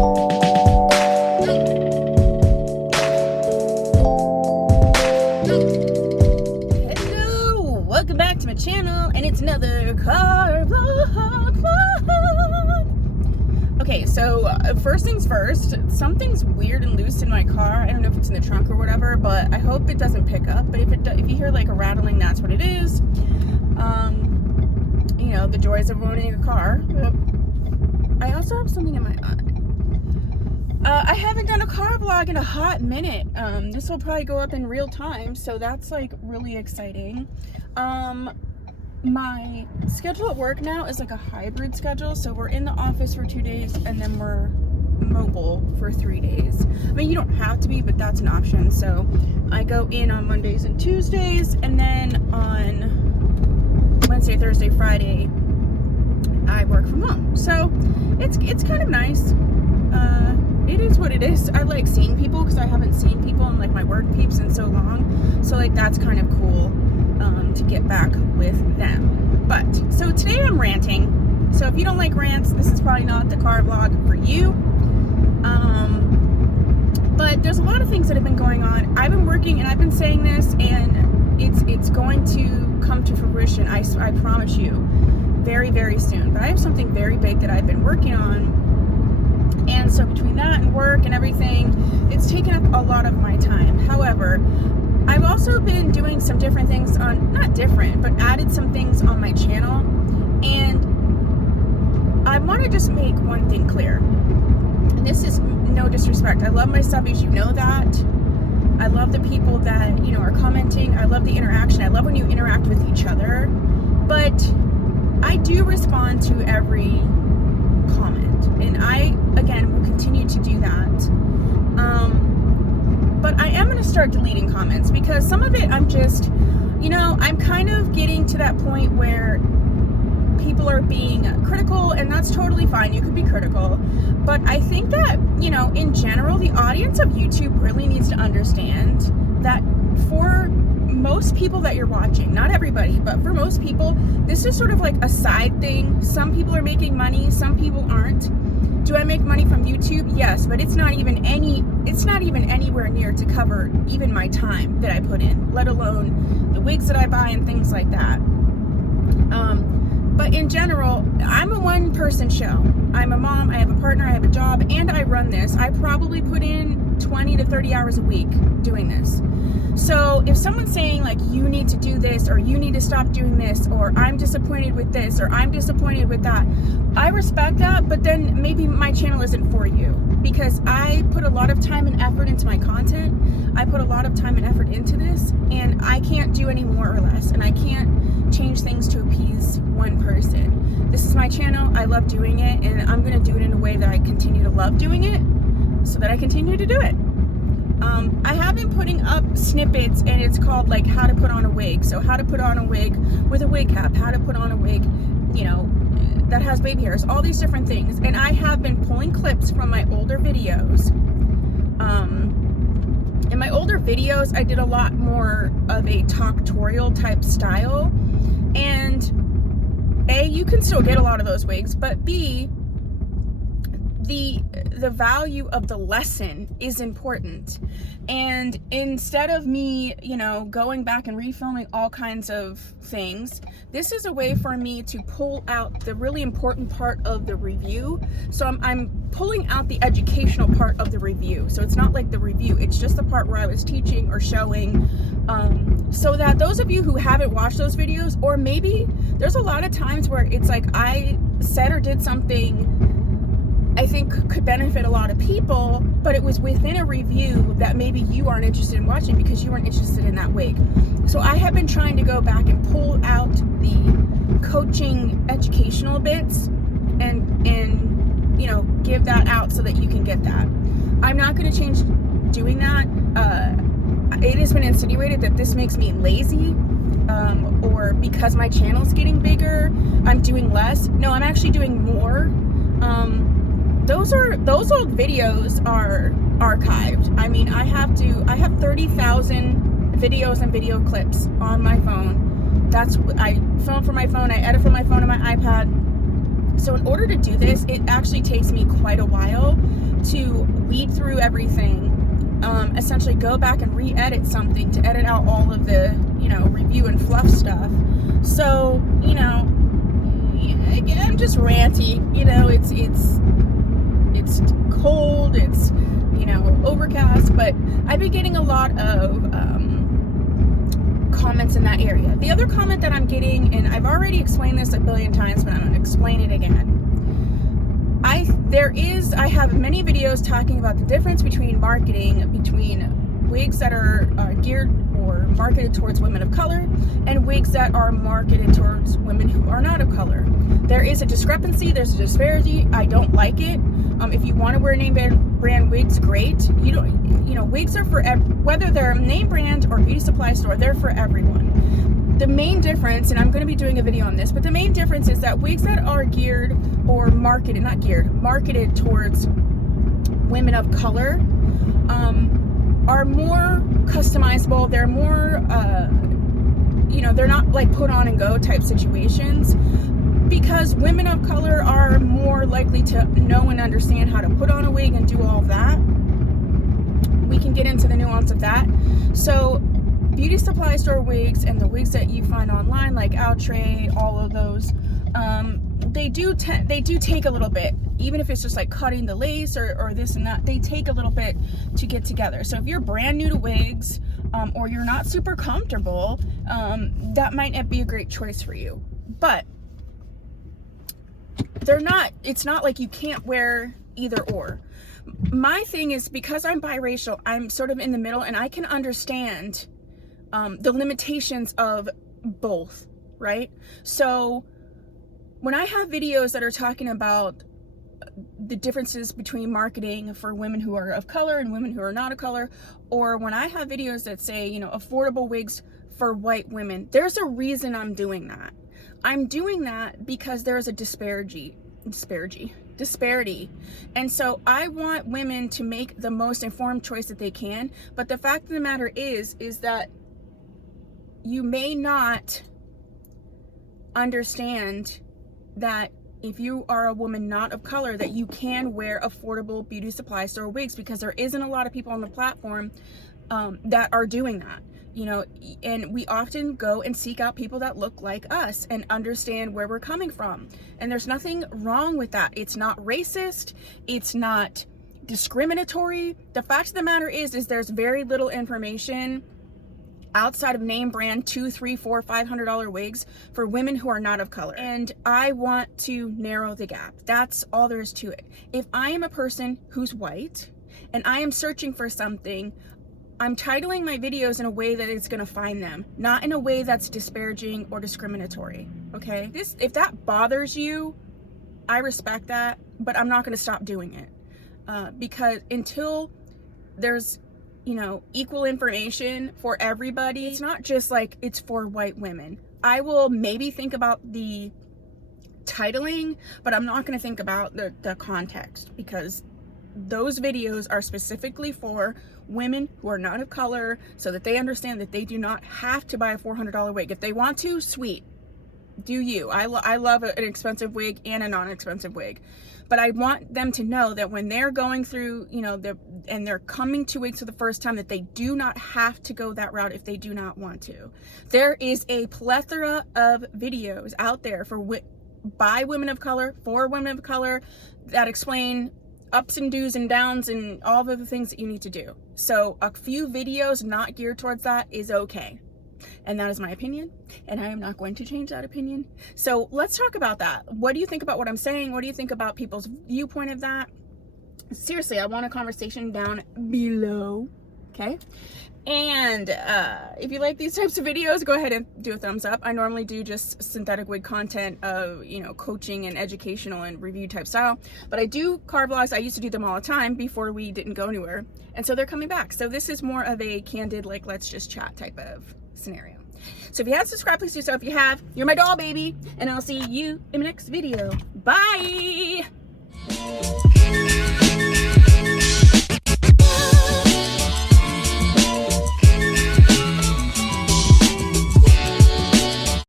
Hello, welcome back to my channel, and it's another car vlog. Okay, so first things first, something's weird and loose in my car. I don't know if it's in the trunk or whatever, but I hope it doesn't pick up. But if you hear like a rattling, that's what it is. You know, the joys of owning a car. I also have something in my eye. I haven't done a car vlog in a hot minute. This will probably go up in real time, so that's like really exciting. My schedule at work now is like a hybrid schedule, so we're in the office for 2 days and then we're mobile for 3 days. I mean, you don't have to be, but that's an option. So I go in on Mondays and Tuesdays, and then on Wednesday, Thursday, Friday I work from home. So it's kind of nice. It is what it is. I like seeing people because I haven't seen people and like my work peeps in so long. So like that's kind of cool to get back with them. But so today I'm ranting. So if you don't like rants, this is probably not the car vlog for you. But there's a lot of things that have been going on. I've been working, and I've been saying this, and it's going to come to fruition. I promise you, very, very soon. But I have something very big that I've been working on. And so between that and work and everything, it's taken up a lot of my time. However, I've also been doing some different things on, not different, but added some things on my channel. And I want to just make one thing clear. And this is no disrespect. I love my subbies, you know that. I love the people that, you know, are commenting. I love the interaction. I love when you interact with each other. But I do respond to every comment. And I, again, will continue to do that. But I am going to start deleting comments because some of it I'm just, you know, I'm kind of getting to that point where people are being critical, and that's totally fine. You can be critical. But I think that, you know, in general, the audience of YouTube really needs to understand that for most people that you're watching, not everybody, but for most people, this is sort of like a side thing. Some people are making money, some people aren't. Do I make money from YouTube? Yes, but it's not even anywhere near to cover even my time that I put in, let alone the wigs that I buy and things like that. But in general, I'm a one-person show. I'm a mom, I have a partner, I have a job, and I run this. I probably put in 20 to 30 hours a week doing this. So if someone's saying like, you need to do this, or you need to stop doing this, or I'm disappointed with this, or I'm disappointed with that, I respect that, but then maybe my channel isn't for you, because I put a lot of time and effort into my content. I put a lot of time and effort into this, and I can't do any more or less, and I can't change things to appease one person. This is my channel. I love doing it, and I'm going to do it in a way that I continue to love doing it, so that I continue to do it. I have been putting up snippets, and it's called like how to put on a wig. So how to put on a wig with a wig cap, how to put on a wig, you know, that has baby hairs, all these different things. And I have been pulling clips from my older videos. In my older videos, I did a lot more of a talk-tutorial type style. And A, you can still get a lot of those wigs, but B, the value of the lesson is important. And instead of me, you know, going back and refilming all kinds of things, this is a way for me to pull out the really important part of the review. So I'm pulling out the educational part of the review. So it's not like the review, it's just the part where I was teaching or showing, so that those of you who haven't watched those videos, or maybe there's a lot of times where it's like I said or did something I think could benefit a lot of people, but it was within a review that maybe you aren't interested in watching because you weren't interested in that wig. So I have been trying to go back and pull out the coaching educational bits and you know, give that out so that you can get that. I'm not going to change doing that. It has been insinuated that this makes me lazy, or because my channel's getting bigger, I'm doing less. No, I'm actually doing more. Those old videos are archived. I mean, I have 30,000 videos and video clips on my phone. That's what I film from my phone, I edit from my phone and my iPad. So in order to do this, it actually takes me quite a while everything, essentially go back and re-edit something to edit out all of the, you know, review and fluff stuff. So, you know, again, I'm just ranty, you know, it's cold, it's, you know, overcast, but I've been getting a lot of comments in that area. The other comment that I'm getting, and I've already explained this a billion times, but I'm going to explain it again. I have many videos talking about the difference between marketing between wigs that are geared or marketed towards women of color and wigs that are marketed towards women who are not of color. There is a discrepancy, there's a disparity. I don't like it. If you want to wear name brand wigs, great. You know, wigs are for whether they're name brand or beauty supply store, they're for everyone. The main difference, and I'm going to be doing a video on this, but the main difference is that wigs that are geared or marketed towards women of color are more customizable. They're more, you know, they're not like put on and go type situations, because women of color are more likely to know and understand how to put on a wig and do all of that. We can get into the nuance of that. So beauty supply store wigs and the wigs that you find online, like Outre, all of those, they do take a little bit, even if it's just like cutting the lace or this and that. They take a little bit to get together. So if you're brand new to wigs, or you're not super comfortable, that might not be a great choice for you. But it's not like you can't wear either or. My thing is, because I'm biracial, I'm sort of in the middle, and I can understand the limitations of both, right? So when I have videos that are talking about the differences between marketing for women who are of color and women who are not of color, or when I have videos that say, you know, affordable wigs for white women, there's a reason I'm doing that. I'm doing that because there's a disparity. And so I want women to make the most informed choice that they can. But the fact of the matter is that you may not understand that if you are a woman not of color, that you can wear affordable beauty supply store wigs, because there isn't a lot of people on the platform that are doing that. You know, and we often go and seek out people that look like us and understand where we're coming from. And there's nothing wrong with that. It's not racist. It's not discriminatory. The fact of the matter is there's very little information outside of name brand $200, $300, $400, $500 wigs for women who are not of color. And I want to narrow the gap. That's all there is to it. If I am a person who's white and I am searching for something, I'm titling my videos in a way that it's going to find them, not in a way that's disparaging or discriminatory, okay? If that bothers you, I respect that, but I'm not going to stop doing it, because until there's, you know, equal information for everybody, it's not just like it's for white women. I will maybe think about the titling, but I'm not going to think about the context, because those videos are specifically for women who are not of color, so that they understand that they do not have to buy a $400 wig. If they want to, sweet, do you. I love an expensive wig and a non-expensive wig, but I want them to know that when they're going through, you know, and they're coming to wigs for the first time, that they do not have to go that route if they do not want to. There is a plethora of videos out there by women of color, for women of color, that explain ups and do's and downs and all of the things that you need to do. So a few videos not geared towards that is okay. And that is my opinion, and I am not going to change that opinion. So let's talk about that. What do you think about what I'm saying? What do you think about people's viewpoint of that? Seriously, I want a conversation down below, okay? And if you like these types of videos, go ahead and do a thumbs up. I normally do just synthetic wig content of, you know, coaching and educational and review type style, but I do car vlogs. I used to do them all the time before we didn't go anywhere, and so they're coming back. So this is more of a candid, like, let's just chat type of scenario. So if you haven't subscribed, please do so. If you have, you're my doll baby, and I'll see you in the next video. Bye.